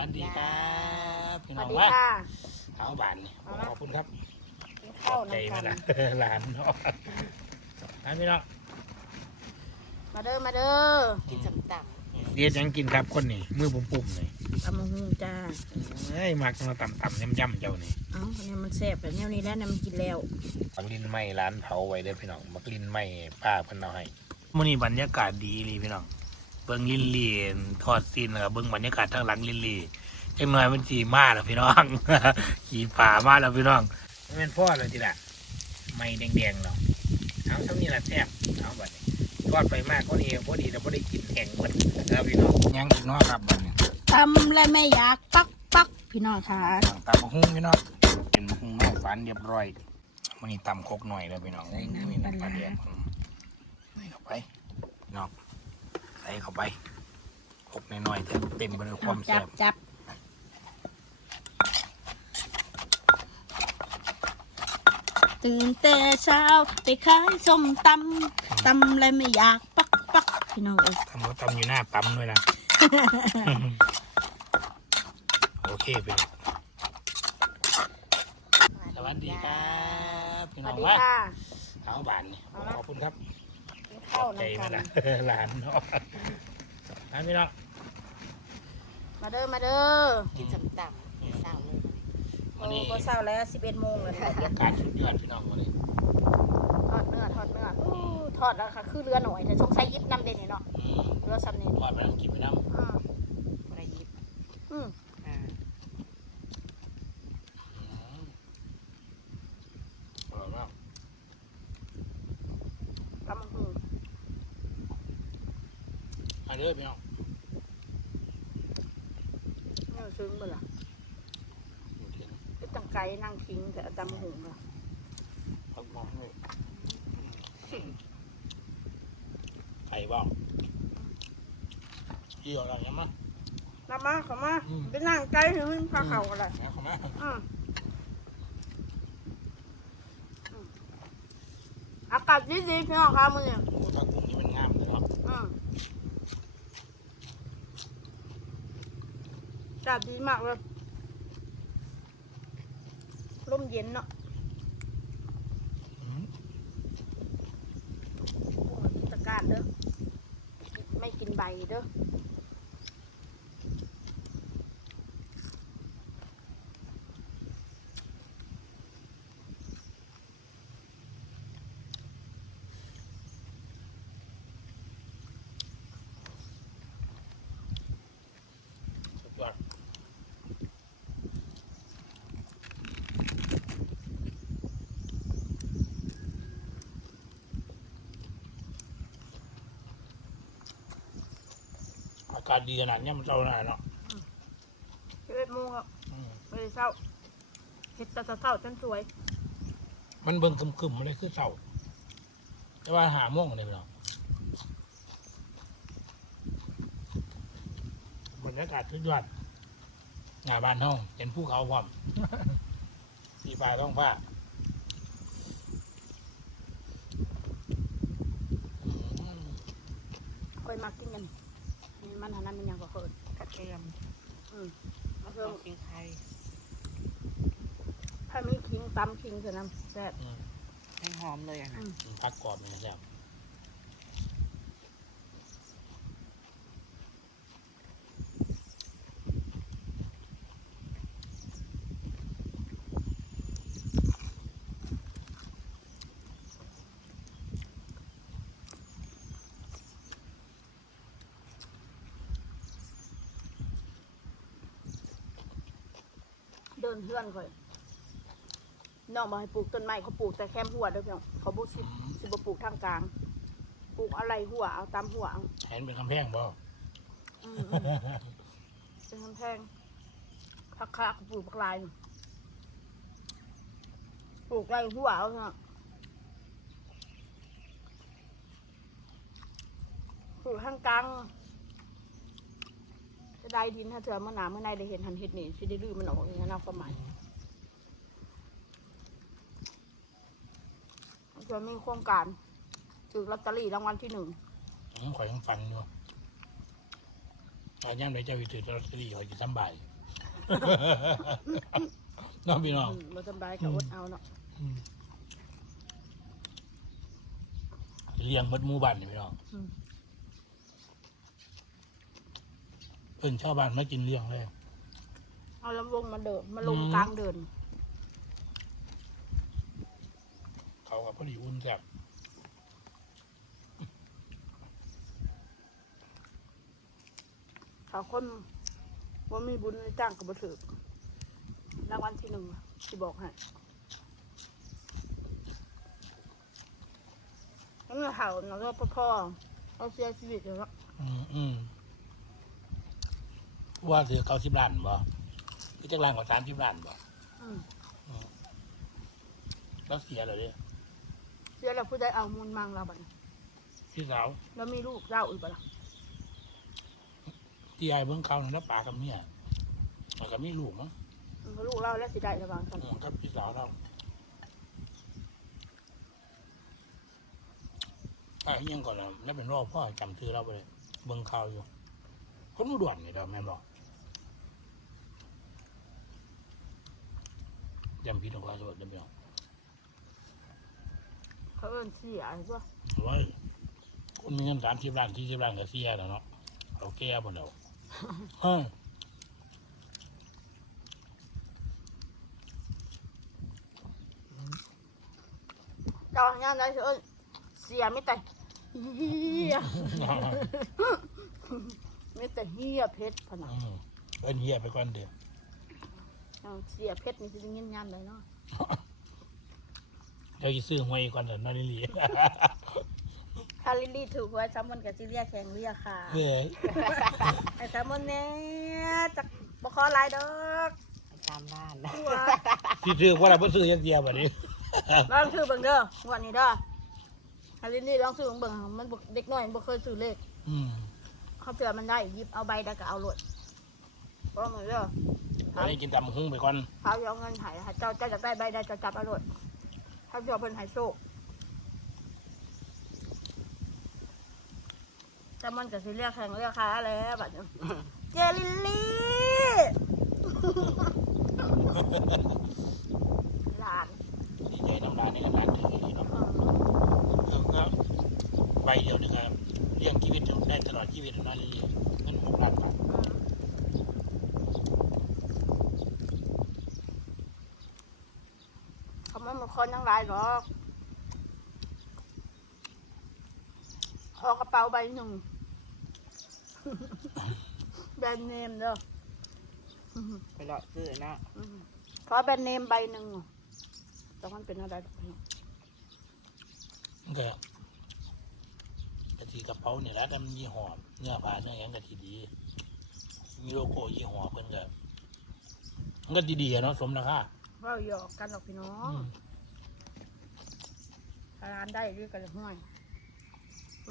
วัสดีครับพี่สน้วัอสงดีว่าค่ะเอาบานนี่เอาละขอบคุณครับกินข้าวใจน้ำมากันละหลานเนาะนะพี่น้องมาเด้อมาเด้อกินสำตับเดียดยังกินครับคนนี่มือปุ่มๆเลยตำมะฮุ่งจ้าเอ้ยมักมาต่ำๆย่ำๆเจ้านี่เอ้าเนี่ยมันแซ่บแบบนี้นี่แล้วนะมันกินแล้วมักลินไหม้ร้านเผาไว้เด้อพี่น้องมักลินไหม้ป้าเพิ่นเอาให้มื้อนี้บรรยากาศดีเลยพี่น้องเบิ่งลินลีทอดซีนแล้วก็เบิ่งบรรยากาศทางหลังลินลีจังหน่อยมันสีมาแล้วพี่น้อง ขี่ป่ามาแล้วพี่น้องมันเป็นพ่อเลยทีละไม่แดงๆหรอกเอาเท่านี้ละแซ่บเอาบัดนี้ทอดไปมากก็นี่พอดีเราพอได้กินแห้งหมดแล้วพี่น้องยังอีกเนาะครับบัดนี้ทำและไม่อยากปักปักพี่น้องค่ะตำบักหุ่งพี่น้องเป็นบักหุ่งเมาฝันเรียบร้อยวันนี้ตำครกหน่อยเลยพี่น้องใส่น้ำมีน้ำปลาแดกใส่เข้าไปพี่น้องใส่เข้าไปครกน้อยๆเต็มเต็มไปด้วยความจัแซ่บบจับตื่นแต่เช้าไปขายส้มตำตำและไม่อยากปักปักพี่น้องเอ้ยทำก็ตำอยู่หน้าปั๊มด้วยนะ โอเคพี่น้องสวัสดีครับพี่สน้วัอสงดีว่าค่ะเอาบานนี่เอาละขอบคุณครับ กินข้าวใจน้ำกัมานละหลานเนาะนะพี่น้อง มาเด้อมาเด้อกินสำตับสาวเลยวันนี้ โอ้ก็เช้าแล้ว11โมงแล้วบรรยากาศสุดยอดพี่น้องวันนี้ทอดเนื้อทอดเนื้ออู้ทอดแล้วค่ะ คือเรือหน่อยแต่สงสัยยิบน้ำเด่นเนาะอืมเรือซ้ำนี่ทอดไปน้ำกินไปน้ำอ่า อะไรยิบ อืม อ่า อร่อยมาก กำลังหู มา เด้อพี่น้องเนี่ยซึ้งบ่ล่ะอยู่เที่ยงไอ้งไก่นั่งคิงแต่ตำหูอะพักมองเลยไข่บ้างยี่ห้อะไรยังมั้งนับมาเขามาไปนั่งไก่ถึงพาเขาอะไรเขามาอืมอืมอากาศดีๆพี่น้องครับมื้อนี้ โอ้ตะกุ้งนี่มันงามเลยเนาะ อืมอากาศดีมากเลยลมเย็นเนาะอืมพวกมันมีตะกร้ารเด้อไม่กินใบเด้อ อากาศดีขนาดเนี้ยมันเจ้าหน้าเนาะสิบเอ็ดโมงครับอืมไม่ได้เศร้าเฮ็ดแตะเศร้าจนสวย มันเบิ่งคึมๆมาเลยคือเศร้า แต่ว่าหาโม่วงเลยพี่น้องบรรยากาศสุดยอดหน้าบ้านเฮาเห็นภูเขาพร้อมที่ฟ้าท้องฟ้าอืมค่อยมากินกันนี่ มันหันนั้นมันยังก็เกิดกระเทียมอืมเอาเคเพิ่รื่อมงกินไข่ถ้ามีคิงตำคิงเท่านั้นแซ่บอืมให้หอมเลยอะนะพักกรอบเลยนะครับ ดินเพื่อนค่อยน้องบอกให้ปลูกต้นไม้เขาปลูกแต่แคมหัวเด้อพี่น้องเขาบุสิสิบปลูกทางกลาง ปลูกอะไรหัวเอาตามหัวเอาเห็นเป็นคำแพงบ่อืมอืมเป็นกำแพงพักคาเขาปลูกพักลายนี่ปลูกไรหัวเอาเถอะปลูกทางกลางจะ ได้ดินถ้าเธอเมื่อหนาเมื่อในได้เห็นหันเห็ดนี่ที่ได้ลืมมันออกอย่างนั้นเอาความหมายเธอมีโครงการถือลอตเตอรี่รางวัลที่หนึ่งอืมข่อยยังฟันอยู่ตอนย่ำไหนเจ้าวิถือลอตเตอรี่เขาจะสำบายน้องพี่น้องอืมบ่สำบายก็อดเอาเนาะอืมเลี้ยงหมดหมู่บ้านนี่พี่น้อง อืม เพิ่นชาวบ้านมากินเลี้ยงเลย เอาลำวงมาเดินมาลงอืม กลางเดิน เขากับพอดีอุ่นแซ่บเขาคนว่ามีบุญในจ้างกับบ่ถือรางวัลที่หนึ่งที่บอกให้นั่นแหละเขาเนาะว่าพ่อเขาเสียชีวิตแล้วเนาะอืมอืม ว่าถือเก้าสิบล้านบ่คือจักรางกว่าสามสิบล้านบ่อืมแล้วเสียเลยเด้เสียแล้วผู้ใดเอามูลมังเราบัดนี้พี่สาวแล้วมีลูกเจ้าอีกบ่ล่ะที่ยายเบิ่งเขาเนี่ยแล้วป่ากับเมียแล้วก็มีลูกมั้งมันก็ลูกเราแล้วสิได้ระบางกันอืมกับพี่สาวเราอะอิหยังก่อนนะแล้วเป็นรอบพ่อจำชื่อเราไปเลยเบิ่งข่าวอยู่ คนอุด่วนนี่เราแม่นบอก จำพี่ต้องขอโทษเด้อพี่น้องเขาเอิ้นเสียไอ้พวกไว้คนมีเงินสามสิบล้านที่สิบล้านก็เสียแล้วเนาะเราแก้บนเราเฮ้ยเจ้าย่ามได้เอิ้นเสียไม่แต่เฮียไม่แต่เฮียเพชรพะนะอืมเอิ้นเฮียไปก่อนเด้อเอา เสียเพชรนี่สิได้เงินยามได้เนาะเดี๋ยวจะซื้อหวยก่อนเถอะนอนลิลีถ้าลิลลี่ถูกไว้ซ้ำมันกับซิเรียแข่งเรียค่ะเฮ้ยไอ้ซ้ำมันเนี่ยจักบ่ขอหลายดอกตามบ้านตัวที่ซื้อว่าเราเพิ่งซื้อยังเดียวแบบนี้ลองซื้อเบิ่งเด้องวันนี้เด้อถ้าลิลลี่ลองซื้อเบิ่งมันบ่เด็กน้อยมันบ่เคยซื้อเลขอืมเขาเผื่อมันได้หยิบเอาใบได้ก็เอาโลดเพราะมันเด้อ อันนี้กินตำหุ้งไปก่อนเขาเอาเงินใหายเจ้าเจ้าจะได้ใบได้จะจับเอาโลดถ้าเจ้าเพิ่นใหายโชคแต่มันจะสิเรียกแข่งเรียกค้าแล้วบัดนี้เจลิลลี่หลานดีใจน้ำลายในกระดานถือนี่เนาะเออก็ใบเดียวนึงครับเลี้ยงชีวิตได้ตลอดชีวิตนอนลิลีเงินหกล้านบาท เขาไม่มา คนทั้งหลายหรอกขอกระเป๋าใบหนึ่งแบรนด์เนมเด้อไปเลาะซื้อเนาะอืมขอแบรนด์เนมใบหนึ่งแต่มันเป็นอะไรดอกพี่น้องมันก็กะทิกระเป๋าเนี่ยแหละแต่มันยี่ห้อเนื้อผ้าเนื้อหยังกะทิดี มีโลโก้ยี่ห้อเพิ่นก็มันก็ดีๆอะเนาะสมราคาเว่าหยอกกันหรอกพี่น้ออืงมถ้า ร้านได้ด้วยกันห้อย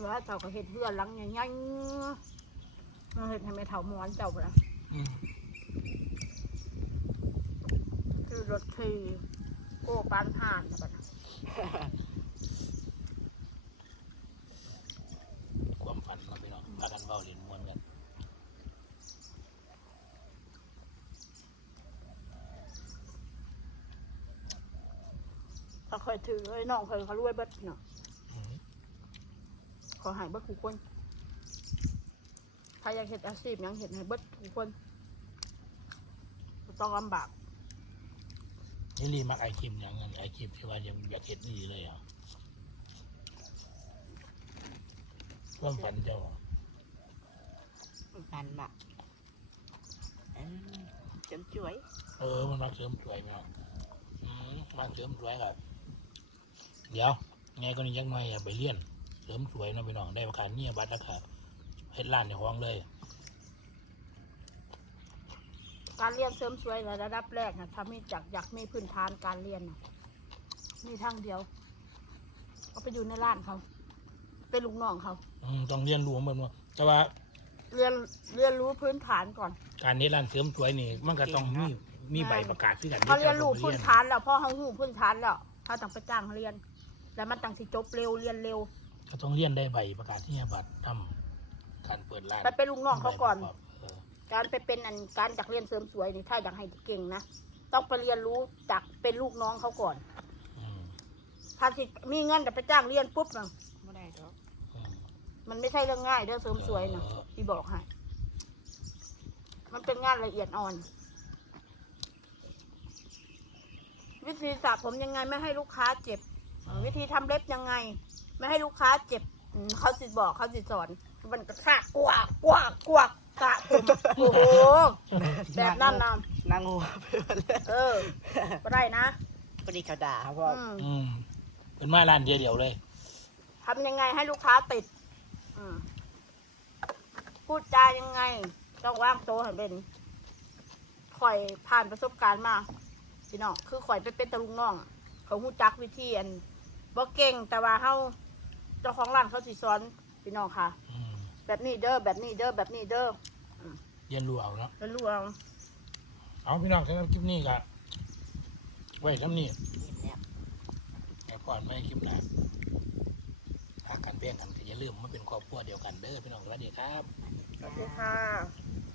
แล้วเจ้าก็เห็ดเพื่อนหลังใหญ่ๆมันเห็ดให้ไม่เท่าหมอนเจ้าปละคือรถขี่โก้ปานผ่านนะบัดน่ะความฝันเนาะพี่น้องพากันเว้าเล่นม่วนกัน ถ้าเคยถือไอ้น้องเคยเขารวยเบิดเนาะขอหายเบิดทุกคน ถ้าอยากเห็ดอาชีพยังเห็ดให้เบิดทุกคนต้องลำบากนี่รีมักไอคิมอย่างนั้นไอคิมที่ว่ายังอยากเห็นดีเลยอะความฝันเจ้าปันบะอืมจนจ่วย เออ มันมักเสริมสวยเนาะมมักเสริมสวยกับ เดี๋ยวไงก็นี่ยักหน่อยอย่าไปเลี่ยนเสริมสวยเนาะพี่น้องได้ประกันเนี่ยบัตรแล้วค่ะเฮ็ดร้านในห้องเลย การเรียนเสริมสวยระดับแรกนะถ้ามีจักอยากมีพื้นฐานการเรียนนะมีทางเดียวเอาไปอยู่ในร้านเขา เป็นลูกน้องเขาอืมต้องเรียนรู้มันว่าแต่ว่าเรียนเรียนรู้พื้นฐานก่อน การเฮ็ดร้านเสริมสวยนี่ มันก็ต้องมีมีใบประกาศที่กันพอเรียนรู้ที่พื้นเจ้าต้องฐานแล้วพอเขาหูพื้นฐานแล้วเขาต้องไปจ้างเรียน แล้วมันต้องสิจบเร็วเรียนเร็ว ก็ต้องเรียนได้ใบประกาศที่บัตรทำการเปิดร้านไปเป็นลูกน้องเขาก่อนเอการไปเป็นอันการจากเรียนเสริมสวยนี่ถ้าอยากให้เก่งนะต้องไปเรียนรู้จากเป็นลูกน้องเขาก่อน อืมถ้าสิมีเงินแต่ไปจ้างเรียนปุ๊บนะไม่ได้ดอกอืม มันไม่ใช่เรื่องง่ายเด้อเสริมสวยนะพี่บอกให้มันเป็นงานละเอียดอ่อน วิธีสระผมยังไงไม่ให้ลูกค้าเจ็บเอ่อ วิธีทำเล็บยังไง ไม่ให้ลูกค้าเจ็บอืมเขาสิบอกเขาสิสอน มันกระชากกวากกวากกวากสระผมโอ้โหแบบนั้นนะนางงัวไปหมดเลยเออก็ได้นะพอดีเขาด่าพ่ออืมอืมเป็นมาร้านเดียวเดียวเลยทำยังไงให้ลูกค้าติดอืมพูดจายังไง ต้องว่างโตวให้เป็นข่อยผ่านประสบการณ์มาพี่น้องคือข่อยไปเป็นตะลุงน้อง เขาหูจักวิธีอัน บ่เก่งแต่ว่าเฮาเจ้าของร้านเขาสิสอนพี่น้องค่ะ อืมแบบนี้เด้อแบบนี้เด้อแบบนี้เด้อเรียนรู้เอาเนาะแล้วรู้เอาเอาพี่น้องสำหรับคลิปนี้ก็ไว้ทำนี่เนี่ยไอ้พอดไม่ให้คลิปหน้าหากันเบี้ยงกันก็อย่าลืมมาเป็นครอบครัวเดียวกันเด้อพี่น้องสวัสดีครับ สวัสดีค่ะ